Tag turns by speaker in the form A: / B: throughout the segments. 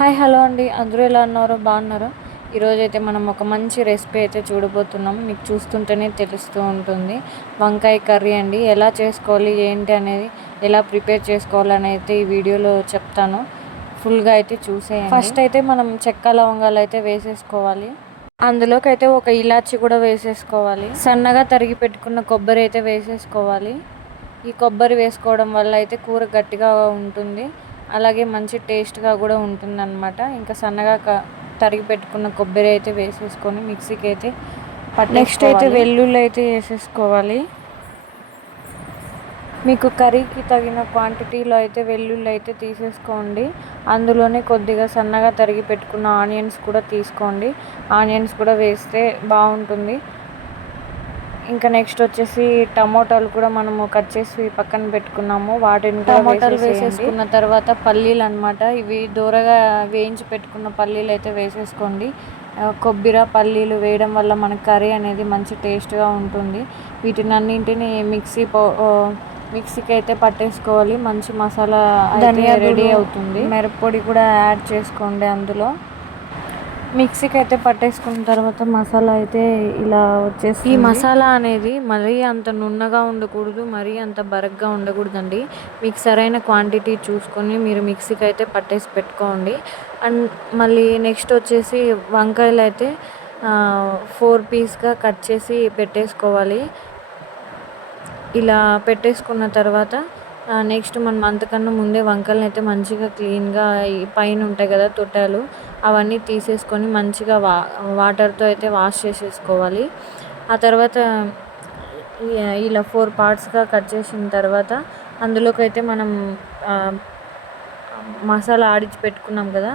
A: Hi hello అండి. అందరూ ఎలా ఉన్నారో బాగున్నారో? ఈరోజు అయితే మనం ఒక మంచి రెసిపీ అయితే చూడబోతున్నాం. మీకు చూస్తుంటేనే తెలుస్తూ ఉంటుంది. వంకాయ కర్రీ అండి. ఎలా చేసుకోవాలి ఏంటి అనేది ఎలా ప్రిపేర్ చేసుకోవాలని అయితే ఈ వీడియోలో చెప్తాను. ఫుల్గా అయితే చూసేయండి. ఫస్ట్ అయితే మనం చెక్క లవంగాలు అయితే వేసేసుకోవాలి. అందులోకి అయితే ఒక ఇలాచి కూడా వేసేసుకోవాలి. సన్నగా తరిగి పెట్టుకున్న కొబ్బరి అయితే వేసేసుకోవాలి. ఈ కొబ్బరి వేసుకోవడం వల్ల అయితే కూర గట్టిగా ఉంటుంది. అలాగే మంచి టేస్ట్గా కూడా ఉంటుంది అనమాట ఇంకా సన్నగా క- తరిగి పెట్టుకున్న కొబ్బరి అయితే వేసేసుకొని మిక్సీకి అయితే నెక్స్ట్ అయితే వెల్లుల్లి అయితే వేసేసుకోవాలి. మీకు కర్రీకి తగిన క్వాంటిటీలో అయితే వెల్లుల్లి అయితే తీసేసుకోండి. అందులోనే కొద్దిగా సన్నగా తరిగి పెట్టుకున్న ఆనియన్స్ కూడా తీసుకోండి. ఆనియన్స్ కూడా వేస్తే బాగుంటుంది. ఇంకా నెక్స్ట్ వచ్చేసి టమోటాలు కూడా మనము కట్ చేసి పక్కన పెట్టుకున్నాము. వాటిని టమోటాలు వేసేసుకున్న తర్వాత పల్లీలు అన్నమాట. ఇవి దూరగా వేయించి పెట్టుకున్న పల్లీలు అయితే వేసేసుకోండి. కొబ్బరి పల్లీలు వేయడం వల్ల మన కర్రీ అనేది మంచి టేస్ట్గా ఉంటుంది. వీటిని అన్నింటిని మిక్సీ పౌ మిక్సీకి అయితే పట్టేసుకోవాలి. మంచి మసాలా ధనియా రెడీ అవుతుంది. మిరప్పొడి కూడా యాడ్ చేసుకోండి అందులో. మిక్సీకి అయితే పట్టేసుకున్న తర్వాత మసాలా అయితే ఇలా వచ్చేసి ఈ మసాలా అనేది మరీ అంత నున్నగా ఉండకూడదు మరీ అంత బరగ్గా ఉండకూడదండి. మీకు సరైన క్వాంటిటీ చూసుకొని మీరు మిక్సీకి అయితే పట్టేసి పెట్టుకోండి. అండ్ మళ్ళీ నెక్స్ట్ వచ్చేసి వంకాయలు అయితే ఫోర్ పీస్గా కట్ చేసి పెట్టేసుకోవాలి. ఇలా పెట్టేసుకున్న తర్వాత నెక్స్ట్ మనం అంతకన్నా ముందే వంకలను అయితే మంచిగా క్లీన్గా ఈ పైన ఉంటాయి కదా తొట్టాలు అవన్నీ తీసేసుకొని మంచిగా వా వాటర్తో అయితే వాష్ చేసేసుకోవాలి. ఆ తర్వాత ఇలా ఫోర్ పార్ట్స్గా కట్ చేసిన తర్వాత అందులోకి అయితే మనం మసాలా ఆడించి పెట్టుకున్నాం కదా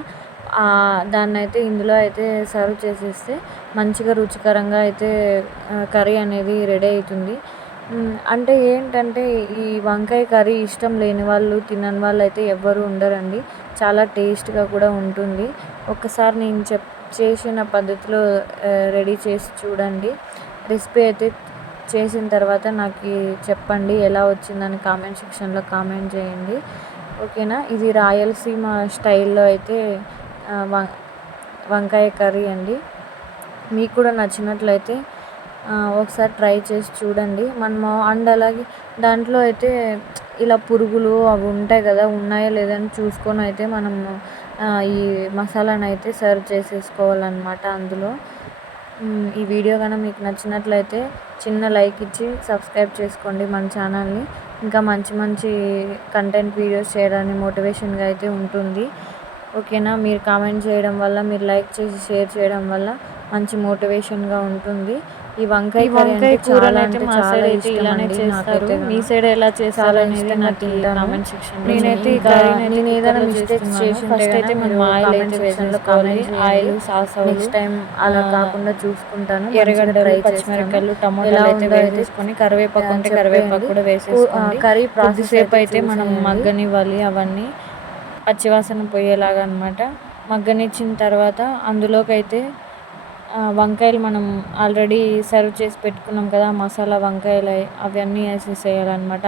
A: దాన్ని అయితే ఇందులో అయితే సర్వ్ చేసేస్తే మంచిగా రుచికరంగా అయితే కర్రీ అనేది రెడీ అవుతుంది అంటే ఏంటంటే ఈ వంకాయ కర్రీ ఇష్టం లేని వాళ్ళు తినని వాళ్ళు అయితే ఎవ్వరు ఉండరండి. చాలా టేస్ట్గా కూడా ఉంటుంది. ఒకసారి నేను చెప్ చేసిన పద్ధతిలో రెడీ చేసి చూడండి. రెసిపీ అయితే చేసిన తర్వాత నాకు చెప్పండి ఎలా వచ్చిందని కామెంట్ సెక్షన్లో కామెంట్ చేయండి. ఓకేనా? ఇది రాయలసీమ స్టైల్లో అయితే వం వంకాయ కర్రీ అండి. మీకు కూడా నచ్చినట్లయితే ఒకసారి ట్రై చేసి చూడండి. మనము అండ్ అలాగే దాంట్లో అయితే ఇలా పురుగులు అవి ఉంటాయి కదా ఉన్నాయో అని చూసుకొని అయితే మనము ఈ మసాలాను అయితే సర్వ్ చేసేసుకోవాలన్నమాట అందులో. ఈ వీడియో కనుక మీకు నచ్చినట్లయితే చిన్న లైక్ ఇచ్చి సబ్స్క్రైబ్ చేసుకోండి మన ఛానల్ని. ఇంకా మంచి మంచి కంటెంట్ వీడియోస్ చేయడానికి మోటివేషన్గా అయితే ఉంటుంది. ఓకేనా? మీరు కామెంట్ చేయడం వల్ల మీరు లైక్ చేసి షేర్ చేయడం వల్ల మంచి మోటివేషన్గా ఉంటుంది. ఈ వంకాయ కర్రీ అంటే చాలా అంటే చాలా ఇష్టం అండి. నాకైతే మీ సైడ్ ఎలా చేస్తారో అనేది నాకు కామెంట్ సెక్షన్ నేనైతే ఈ కర్రీ నేను ఏదైనా మిస్టేక్స్ చేసి ఫస్ట్ అయితే మనం ఆయిల్ అయితే వేసేసుకోవాలి. ఆయిల్ సాస్ నెక్స్ట్ టైం అలా కాకుండా చూసుకుంటాను. ఎర్రగడ్డలు పచ్చిమిరపకాయలు టమాటాలు అయితే వేసేసుకొని కరివేపాకు ఉంటే కరివేపాకు కూడా వేసేసుకోండి. కర్రీ ప్రాసెస్ సేపు అయితే మనం మగ్గనివ్వాలి అవన్నీ. పచ్చివాసన పోయేలాగా అనమాట మగ్గనిచ్చిన తర్వాత అందులోకి అయితే ఆ, వంకాయలు మనం ఆల్రెడీ సర్వ్ చేసి పెట్టుకున్నాం కదా మసాలా వంకాయలు అవన్నీ వేసేసేయాలన్నమాట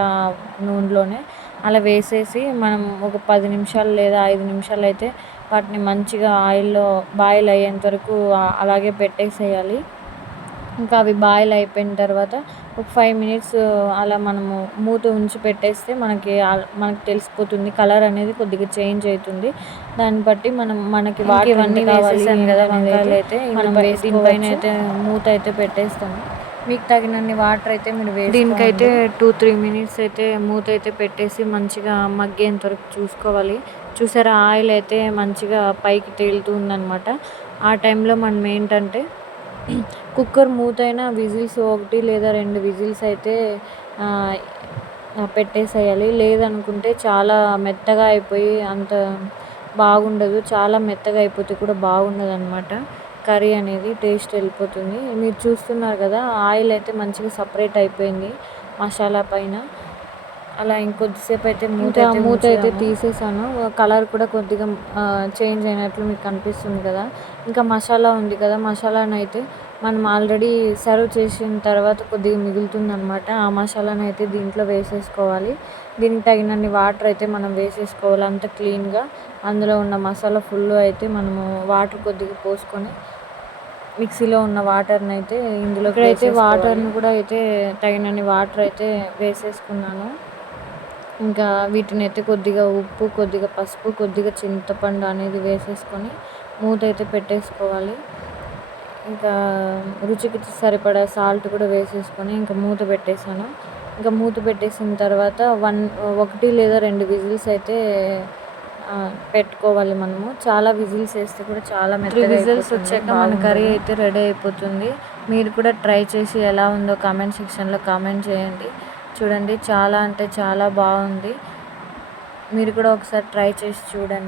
A: నూనెలోనే. అలా వేసేసి మనం ఒక పది నిమిషాలు లేదా ఐదు నిమిషాలు అయితే వాటిని మంచిగా ఆయిల్లో బాయిల్ అయ్యేంత వరకు అలాగే పెట్టేసేయాలి. ఇంకా అవి బాయిల్ అయిపోయిన తర్వాత ఒక ఫైవ్ మినిట్స్ అలా మనము మూత ఉంచి పెట్టేస్తే మనకి మనకి తెలిసిపోతుంది. కలర్ అనేది కొద్దిగా చేంజ్ అవుతుంది. దాన్ని బట్టి మనం మనకి వాటి ఇవన్నీ కదా వంకాయలు అయితే మనం దీనిపైన అయితే మూత అయితే పెట్టేస్తాము మీకు తగినన్ని వాటర్ అయితే మీరు వేసి దీనికైతే టూ త్రీ మినిట్స్ అయితే మూత అయితే పెట్టేసి మంచిగా మగ్గేంత వరకు చూసుకోవాలి. చూసారా ఆయిల్ అయితే మంచిగా పైకి తేలుతూ ఉందన్నమాట. ఆ టైంలో మనం ఏంటంటే కుక్కర్ మూతైన విజిల్స్ ఒకటి లేదా రెండు విజిల్స్ అయితే పెట్టేసేయాలి. లేదనుకుంటే చాలా మెత్తగా అయిపోయి అంత బాగుండదు. చాలా మెత్తగా అయిపోతే కూడా బాగుండదు అనమాట కర్రీ అనేది టేస్ట్ వెళ్ళిపోతుంది. మీరు చూస్తున్నారు కదా ఆయిల్ అయితే మంచిగా సపరేట్ అయిపోయింది మసాలా పైన. అలా ఇంకొద్దిసేపు అయితే మూత మూత అయితే తీసేసాను. కలర్ కూడా కొద్దిగా చేంజ్ అయినట్లు మీకు కనిపిస్తుంది కదా. ఇంకా మసాలా ఉంది కదా మసాలాను అయితే మనం ఆల్రెడీ సర్వ్ చేసిన తర్వాత కొద్దిగా మిగులుతుంది అనమాట ఆ మసాలాను అయితే దీంట్లో వేసేసుకోవాలి. దీనికి తగినన్ని వాటర్ అయితే మనం వేసేసుకోవాలి. అంత క్లీన్గా అందులో ఉన్న మసాలా ఫుల్ అయితే మనము వాటర్ కొద్దిగా పోసుకొని మిక్సీలో ఉన్న వాటర్ని అయితే ఇందులో అయితే వాటర్ని కూడా అయితే తగినన్ని వాటర్ అయితే వేసేసుకున్నాను. ఇంకా వీటిని అయితే కొద్దిగా ఉప్పు కొద్దిగా పసుపు కొద్దిగా చింతపండు అనేది వేసేసుకొని మూత అయితే పెట్టేసుకోవాలి. ఇంకా రుచికి సరిపడా సాల్ట్ కూడా వేసేసుకొని ఇంకా మూత పెట్టేసాను ఇంకా మూత పెట్టేసిన తర్వాత వన్ ఒకటి లేదా రెండు విజిల్స్ అయితే పెట్టుకోవాలి మనము. చాలా విజిల్స్ వేస్తే కూడా చాలా మెత్తగా విజిల్స్ వచ్చాక మన కర్రీ అయితే రెడీ అయిపోతుంది. మీరు కూడా ట్రై చేసి ఎలా ఉందో కామెంట్ సెక్షన్లో కామెంట్ చేయండి. చూడండి. చాలా అంటే చాలా బాగుంది. మీరు కూడా ఒకసారి ట్రై చేసి చూడండి.